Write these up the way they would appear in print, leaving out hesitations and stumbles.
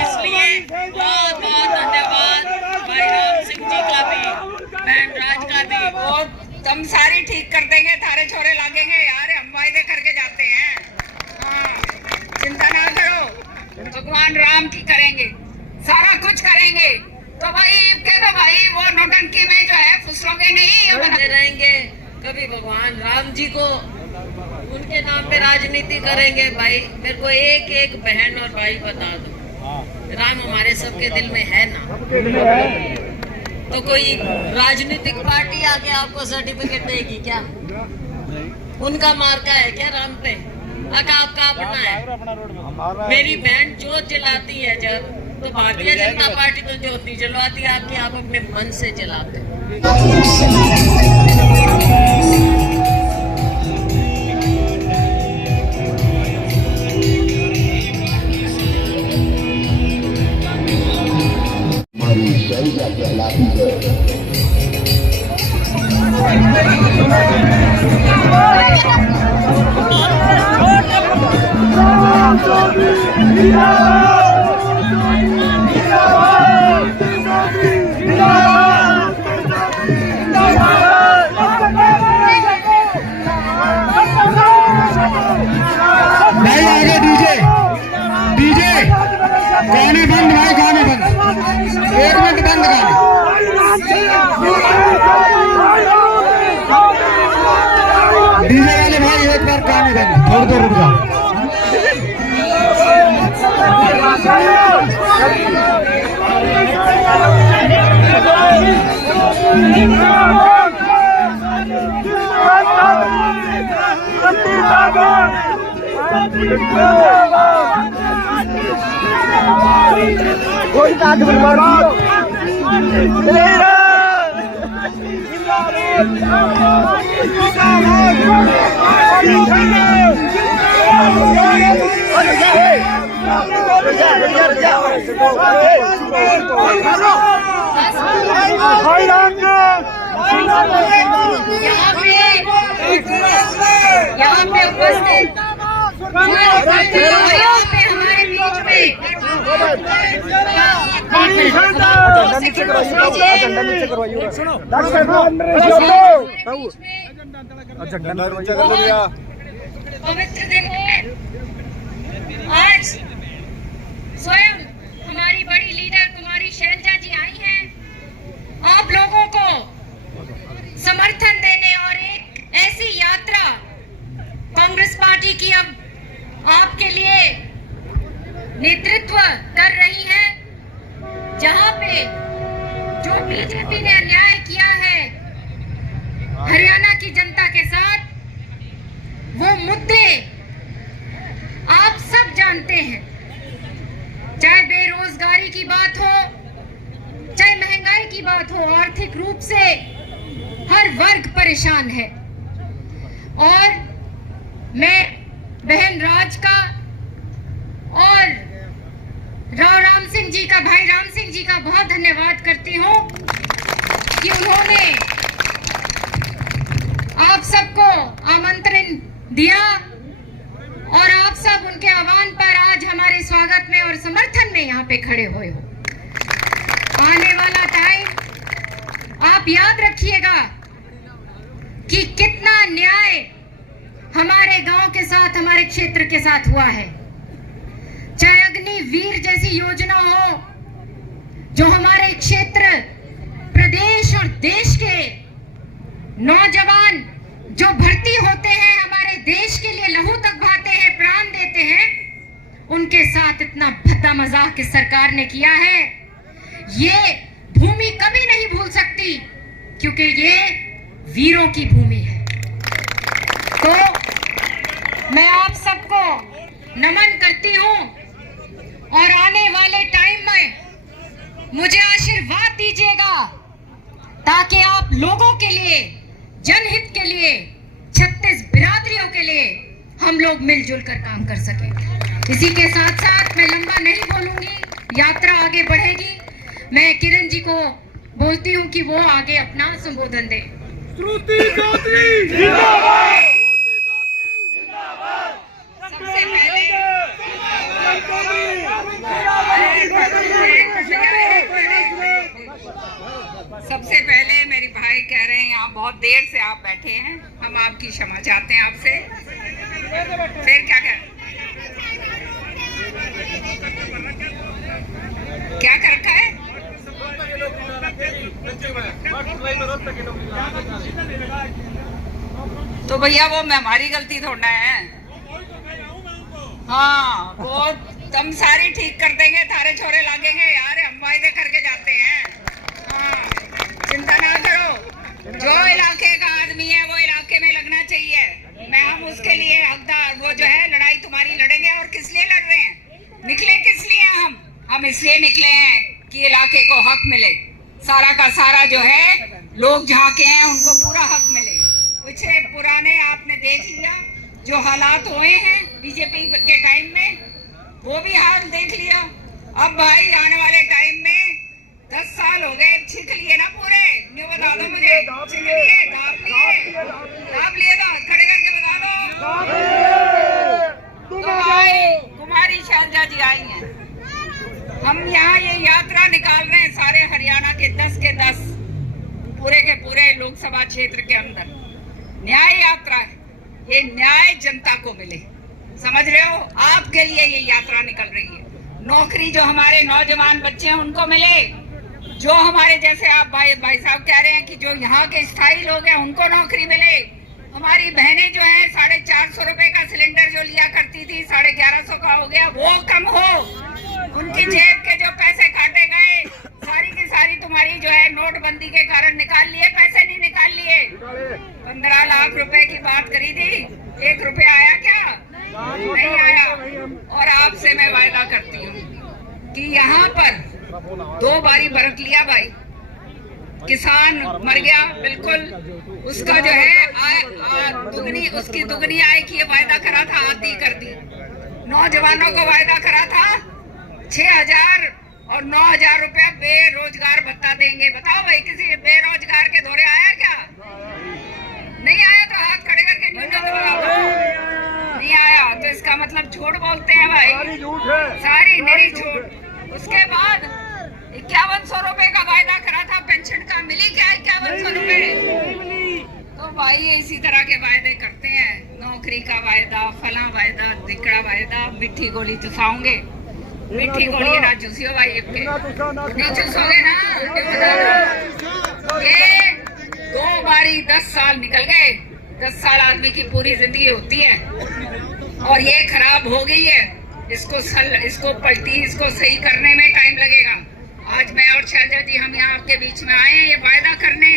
इसलिए बहुत बहुत धन्यवाद भाई राम सिंह जी का भी, बहन राज का भी। और तुम सारी ठीक कर देंगे, थारे छोरे लागेंगे यार, हम वायदे करके जाते हैं। हाँ, चिंता ना करो, भगवान राम की करेंगे, सारा कुछ करेंगे। तो भाई कह दो भाई, वो नौटंकी में जो है फुसलोगे नहीं, बने रहेंगे। कभी भगवान राम जी को उनके नाम पे राजनीति करेंगे। भाई मेरे को एक एक बहन और भाई बता दो, राम हमारे सबके दिल में है ना? तो कोई राजनीतिक पार्टी आके आपको सर्टिफिकेट देगी क्या? उनका मार्का है क्या राम पे? आपका अपना है। मेरी बहन जोत जलाती है जब, तो भारतीय जनता पार्टी तो जोत नहीं जलवाती आपकी, आप अपने मन से जलाते हैं। भाई आगे डीजे गाने बंद, भाई गाने बंद, 1 मिनट बंद गाने। डीजे वाले भाई एक बार गाने बंद, थोड़ी देर रुक जाओ। कोई काट बनवा यहाँ पे उपस्थित हमारे बीच में पवित्र दिन है आज। स्वयं हमारी बड़ी लीडर कुमारी शैलजा जी आई हैं आप लोगों को समर्थन देने, और एक ऐसी यात्रा कांग्रेस पार्टी की अब आपके लिए नेतृत्व कर रही है, जहां पे जो बीजेपी ने अन्याय किया है हरियाणा की जनता के साथ, वो मुद्दे आप सब जानते हैं। चाहे बेरोजगारी की बात हो, चाहे महंगाई की बात हो, आर्थिक रूप से हर वर्ग परेशान है। और मैं बहन राज का और राम सिंह जी का, भाई राम सिंह जी का बहुत धन्यवाद करती हूँ कि उन्होंने आप सबको आमंत्रण दिया और आप सब उनके आह्वान पर आज हमारे स्वागत में और समर्थन में यहाँ पे खड़े हुए हो। आने वाला टाइम आप याद रखिएगा कि कितना न्याय हमारे गांव के साथ, हमारे क्षेत्र के साथ हुआ है। चाहे अग्निवीर जैसी योजना हो, जो हमारे क्षेत्र, प्रदेश और देश के नौजवान जो भर्ती होते हैं, हमारे देश के लिए लहू तक बहाते हैं, प्राण देते हैं, उनके साथ इतना भद्दा मजाक इस सरकार ने किया है, ये भूमि कभी नहीं भूल सकती, क्योंकि ये वीरों की भूमि है। तो मैं आप सबको नमन करती हूँ और आने वाले टाइम में मुझे आशीर्वाद दीजिएगा, ताकि आप लोगों के लिए, जनहित के लिए, 36 बिरादरियों के लिए हम लोग मिलजुल कर काम कर सकें। इसी के साथ साथ मैं लंबा नहीं बोलूंगी, यात्रा आगे बढ़ेगी। मैं किरण जी को बोलती हूँ कि वो आगे अपना संबोधन दें। भाई कह रहे हैं यहाँ बहुत देर से आप बैठे हैं, हम आपकी क्षमा चाहते हैं आपसे। फिर क्या कर रखा है? तो भैया वो हमारी गलती थोड़ा है। हाँ वो तुम सारी ठीक कर देंगे, थारे छोरे लागेंगे यार, हम वायदे करके जाते हैं। हाँ चिंता ना करो, जो इलाके का आदमी है वो इलाके में लगना चाहिए। हम उसके लिए हकदार, वो जो है लड़ाई तुम्हारी लड़ेंगे। और किस लिए लड़ रहे हैं, निकले किस लिए? हम इसलिए निकले हैं कि इलाके को हक मिले, सारा का सारा जो है लोग जहाँ के हैं उनको पूरा हक मिले। पिछले पुराने आपने देख लिया जो हालात हुए हैं बीजेपी के टाइम में, वो भी हाल देख लिया। अब भाई आने वाले टाइम में 10 साल हो गए, छिक लिए ना पूरे, न्यू बता दो मुझे, छिक लिए, दाब लिए ना, खड़े करके बता दो। तो भाई कुमारी शैलजा जी आई हैं, हम यहाँ ये यात्रा निकाल रहे हैं सारे हरियाणा के 10 के 10 पूरे के पूरे लोकसभा क्षेत्र के अंदर। न्याय यात्रा है, ये न्याय जनता को मिले, समझ रहे हो? आपके लिए ये यात्रा निकल रही है। नौकरी जो हमारे नौजवान बच्चे हैं उनको मिले, जो हमारे जैसे आप भाई साहब कह रहे हैं कि जो यहाँ के स्थायी लोग हैं उनको नौकरी मिले। हमारी बहनें जो हैं 450 रुपए का सिलेंडर जो लिया करती थी 1150 का हो गया, वो कम हो। उनकी जेब के जो पैसे काटे गए सारी की सारी तुम्हारी जो है नोटबंदी के कारण निकाल लिए, पैसे नहीं निकाल लिए। 15 लाख रुपए की बात करी थी, 1 रुपया आया क्या? नहीं आया। और आपसे मैं वायदा करती हूँ कि यहाँ पर 2 बारी बरत लिया भाई, किसान मर गया बिल्कुल, उसका जो है दुगनी उसकी दुगनी आय की वायदा करा था, आधी कर दी। नौजवानों को वायदा करा था 6,000 और 9,000 रुपया बेरोजगार भत्ता देंगे। बताओ भाई किसी बेरोजगार के दौरे आया क्या? नहीं आया तो हाथ खड़े करके नहीं आया, तो इसका मतलब झूठ बोलते हैं भाई, सारी निरी झूठ। उसके बाद 5100 रुपए का वायदा करा था पेंशन का, मिली क्या 5100 रुपए? तो भाई इसी तरह के वायदे करते हैं, नौकरी का वायदा, फला वायदा, दिकड़ा वायदा। मिठी गोली चुसाओगे, मिठी गोली ना चुसियो भाई, नहीं चुसोगे ना। ये 2 बारी 10 साल निकल गए, 10 साल आदमी की पूरी जिंदगी होती है और ये खराब हो गई है। इसको पलटी, इसको सही करने में टाइम लगेगा। आज मैं और शैलजा जी हम यहाँ आपके बीच में आए हैं ये वायदा करने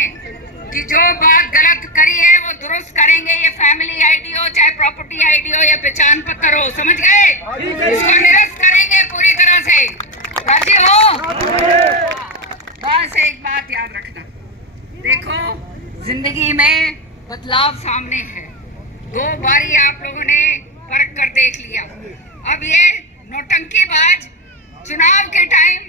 कि जो बात गलत करी है वो दुरुस्त करेंगे। ये फैमिली आईडी हो, चाहे प्रॉपर्टी आईडी हो या पहचान पत्र हो, समझ गए? इसको निरस्त करेंगे पूरी तरह से। राजी हो? बस एक बात याद रखना, देखो जिंदगी में बदलाव सामने है। 2 बारी आप लोगों ने परख कर देख लिया। अब ये नौटंकीबाज चुनाव के टाइम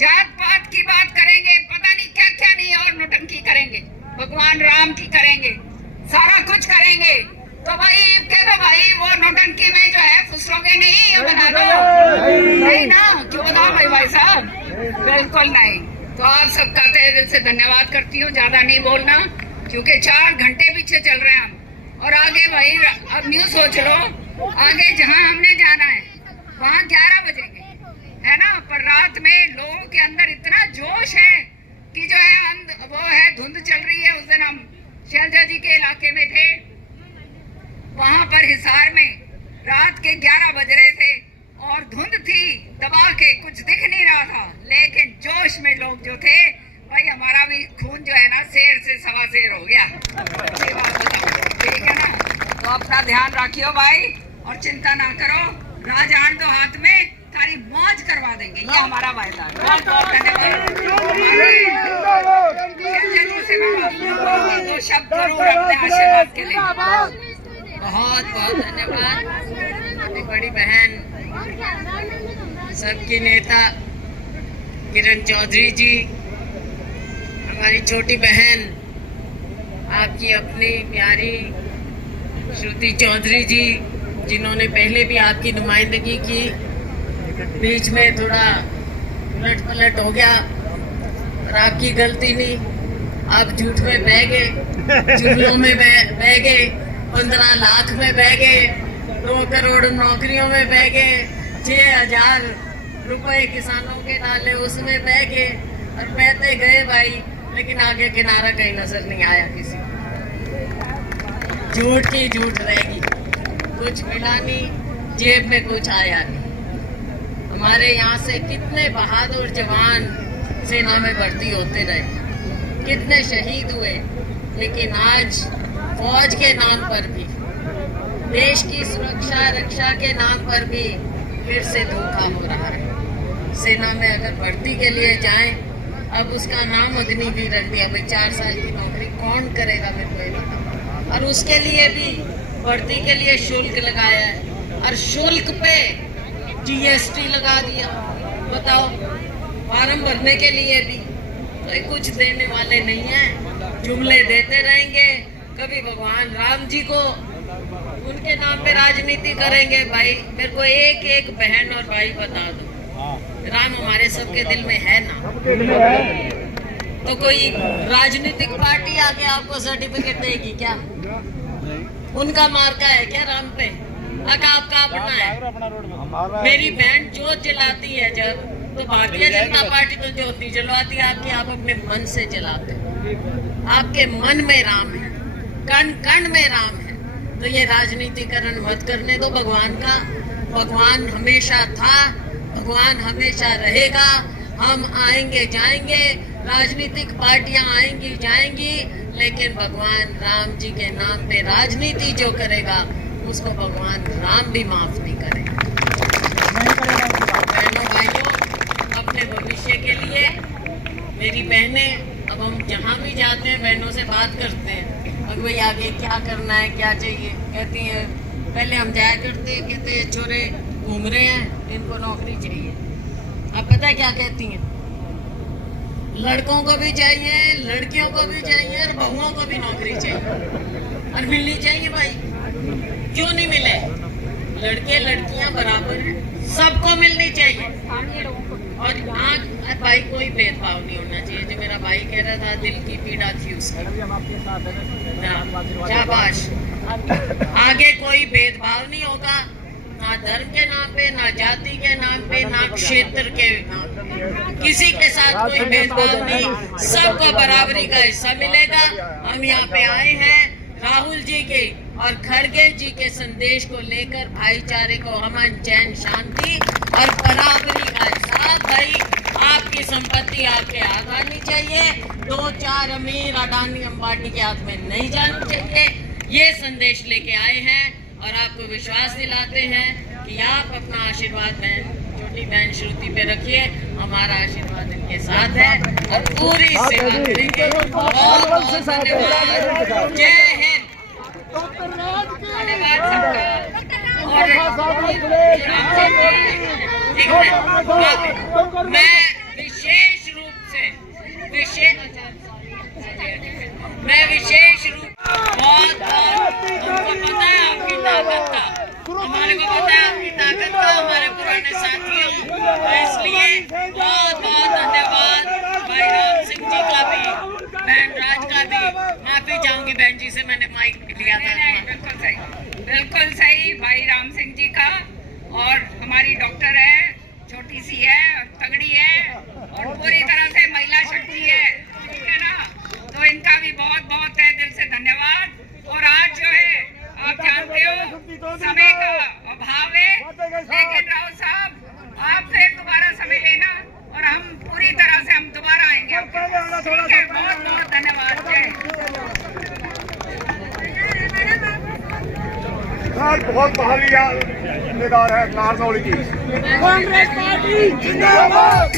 जात पात की बात करेंगे, पता नहीं क्या क्या नहीं, और नौटंकी करेंगे, भगवान राम की करेंगे, सारा कुछ करेंगे। तो भाई कह दो भाई वो नौटंकी में जो है फुसलोगे नहीं, ये बता दो। नहीं ना, क्यों बताओ भाई साहब? बिल्कुल नहीं। तो आप सबका तहे दिल से धन्यवाद करती हूँ, ज्यादा नहीं बोलना क्योंकि 4 घंटे पीछे चल रहे हैं हम। और आगे भाई अब न्यू सोच लो, आगे जहाँ हमने जाना है वहाँ 11 बजेंगे, है ना? पर रात में लोगों के अंदर इतना जोश है कि जो है हम वो है धुंध चल रही है। उस दिन हम शैलजा जी के इलाके में थे, वहां पर हिसार में रात के 11 बज रहे थे और धुंध थी दबा के, कुछ दिख नहीं रहा था, लेकिन जोश में लोग जो थे भाई, हमारा भी खून जो है ना शेर से सवा शेर हो गया। ये बात बताओ, ठीक है ना? तो अपना ध्यान रखियो भाई और चिंता ना करो, राज आन दो हाथ में, सारी मौज करवा देंगे, ये हमारा वायदा है। बहुत बहुत धन्यवाद। तो शब्द जरूर अपने आशीर्वाद के लिए बहुत बहुत धन्यवाद। अपनी बड़ी बहन, सबकी नेता किरण चौधरी जी, हमारी छोटी बहन आपकी अपनी प्यारी श्रुति चौधरी जी, जिन्होंने पहले भी आपकी नुमाइंदगी की, बीच में थोड़ा उलट पलट हो गया और आपकी गलती नहीं, आप झूठ में बह गए, जुमलों में बह गए, 15 लाख में बह गए, 2 करोड़ नौकरियों में बह गए, 6,000 रुपए किसानों के डाले उसमें बह गए और बहते गए भाई, लेकिन आगे किनारा कहीं नजर नहीं आया किसी को। झूठ की झूठ रहेगी, कुछ मिला नहीं, जेब में कुछ आया नहीं। हमारे यहाँ से कितने बहादुर जवान सेना में भर्ती होते रहे, कितने शहीद हुए, लेकिन आज फौज के नाम पर भी, देश की सुरक्षा रक्षा के नाम पर भी फिर से धोखा हो रहा है। सेना में अगर भर्ती के लिए जाएं, अब उसका नाम अग्निवीर रख दिया भाई, 4 साल की नौकरी कौन करेगा मेरे को ये बताओ। और उसके लिए भी भर्ती के लिए शुल्क लगाया है और शुल्क पे GST लगा दिया। बताओ, फार्म भरने के लिए भी तो कुछ देने वाले नहीं है, जुमले देते रहेंगे। कभी भगवान राम जी को उनके नाम पे राजनीति करेंगे। भाई मेरे को एक एक बहन और भाई बता दो, राम हमारे सबके दिल में है ना? तो कोई राजनीतिक पार्टी आके आपको सर्टिफिकेट देगी क्या? उनका मार्का है क्या राम पे? आपका अपना है। मेरी बहन जोत जलाती है जब, तो भारतीय जनता पार्टी तो जोत नहीं जलवाती आपकी, आप अपने मन से जलाते हो। आपके मन में राम है, कण कण में राम है। तो ये राजनीतिकरण मत करने दो भगवान का। भगवान हमेशा था, भगवान हमेशा रहेगा। हम आएंगे जाएंगे, राजनीतिक पार्टियां आएंगी जाएंगी, लेकिन भगवान राम जी के नाम पे राजनीति जो करेगा उसको भगवान राम भी माफ नहीं करेगा। बहनों भाइयों, अपने भविष्य के लिए मेरी बहनें, अब हम जहाँ भी जाते हैं बहनों से बात करते हैं, अब भाई आगे क्या करना है, क्या चाहिए, कहती हैं पहले हम जाया करते, कहते छोरे घूम रहे हैं, इनको नौकरी चाहिए। अब पता है क्या कहती हैं? लड़कों को भी चाहिए, लड़कियों को भी चाहिए और बहुओं को भी नौकरी चाहिए और मिलनी चाहिए भाई। क्यों नहीं मिले? लड़के लड़कियां बराबर हैं, सबको मिलनी चाहिए। और आज भाई कोई भेदभाव नहीं होना चाहिए। जो मेरा भाई कह रहा था, दिल की पीड़ा थी उसकी, शाबाश। आगे कोई भेदभाव नहीं होगा, ना धर्म के नाम पे, ना जाति के नाम पे, ना क्षेत्र के नाम पे, किसी के साथ कोई भेदभाव नहीं, सबको बराबरी का हिस्सा मिलेगा। हम यहाँ पे आए हैं राहुल जी के और खड़गे जी के संदेश को लेकर, भाईचारे को, अमन चैन शांति और बराबरी का साथ। भाई आपकी संपत्ति आपके हाथ आनी चाहिए, 2-4 अमीर अडानी अंबानी के हाथ में नहीं जानी चाहिए। ये संदेश लेके आए हैं और आपको विश्वास दिलाते हैं कि आप अपना आशीर्वाद में छोटी बहन श्रुति पे रखिए। हमारा आशीर्वाद इनके साथ है और पूरी सेवा करेंगे। बहुत बहुत धन्यवाद। जय हिंद। धन्यवाद सबका। मैं विशेष रूप बहुत हमको पता है आपकी ताकत का, हमारे को पता है आपकी ताकत का, हमारे पुराने साथियों, तो इसलिए बहुत बहुत धन्यवाद भाई राम सिंह जी का भी, बहन राज का भी। माफी चाहूंगी बहन जी से, मैंने माइक लिया था। बिल्कुल सही भाई राम सिंह जी का। और हमारी डॉक्टर है, छोटी सी है, तगड़ी है और पूरी तरह से महिला शक्ति है, ठीक है ना? तो इनका भी बहुत बहुत तहे दिल से धन्यवाद। और आज जो है आप जानते हो समय का अभाव है, लेकिन राव साहब आप फिर दोबारा समय लेना और हम पूरी तरह से हम दोबारा आएंगे। ठीक है, बहुत बहुत धन्यवाद। बहुत बहालिया जिम्मेदार है नारनौली की कांग्रेस पार्टी जिंदाबाद।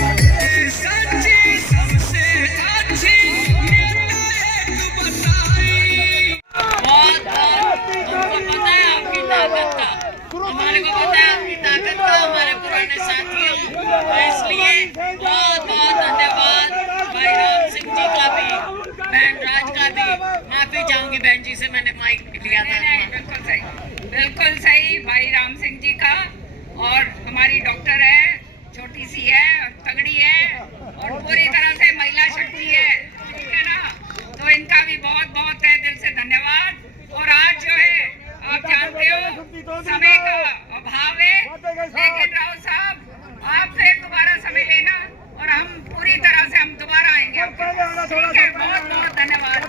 हमारे को पता है आपकी ताकत का, हमारे पुराने साथियों, तो इसलिए बहुत बहुत धन्यवाद भाई राम सिंह जी का भी, बहन राज का भी। माफी चाहूंगी बहन जी से, मैंने माइक लिया था। बिल्कुल सही भाई राम सिंह जी का। और हमारी डॉक्टर है, छोटी सी है, तगड़ी है और पूरी तरह से महिला शक्ति है, ठीक है ना? तो इनका भी बहुत बहुत तहे दिल से धन्यवाद। और आज जो है आप जानते हो समय का अभाव है, लेकिन राव साहब आप फिर दोबारा समय लेना और हम पूरी तरह से हम दोबारा आएंगे आपके पास। ठीक है, बहुत बहुत धन्यवाद।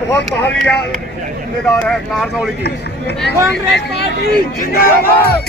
बहुत बहालिया जिम्मेदार है नारनौली की। कांग्रेस पार्टी जिंदाबाद।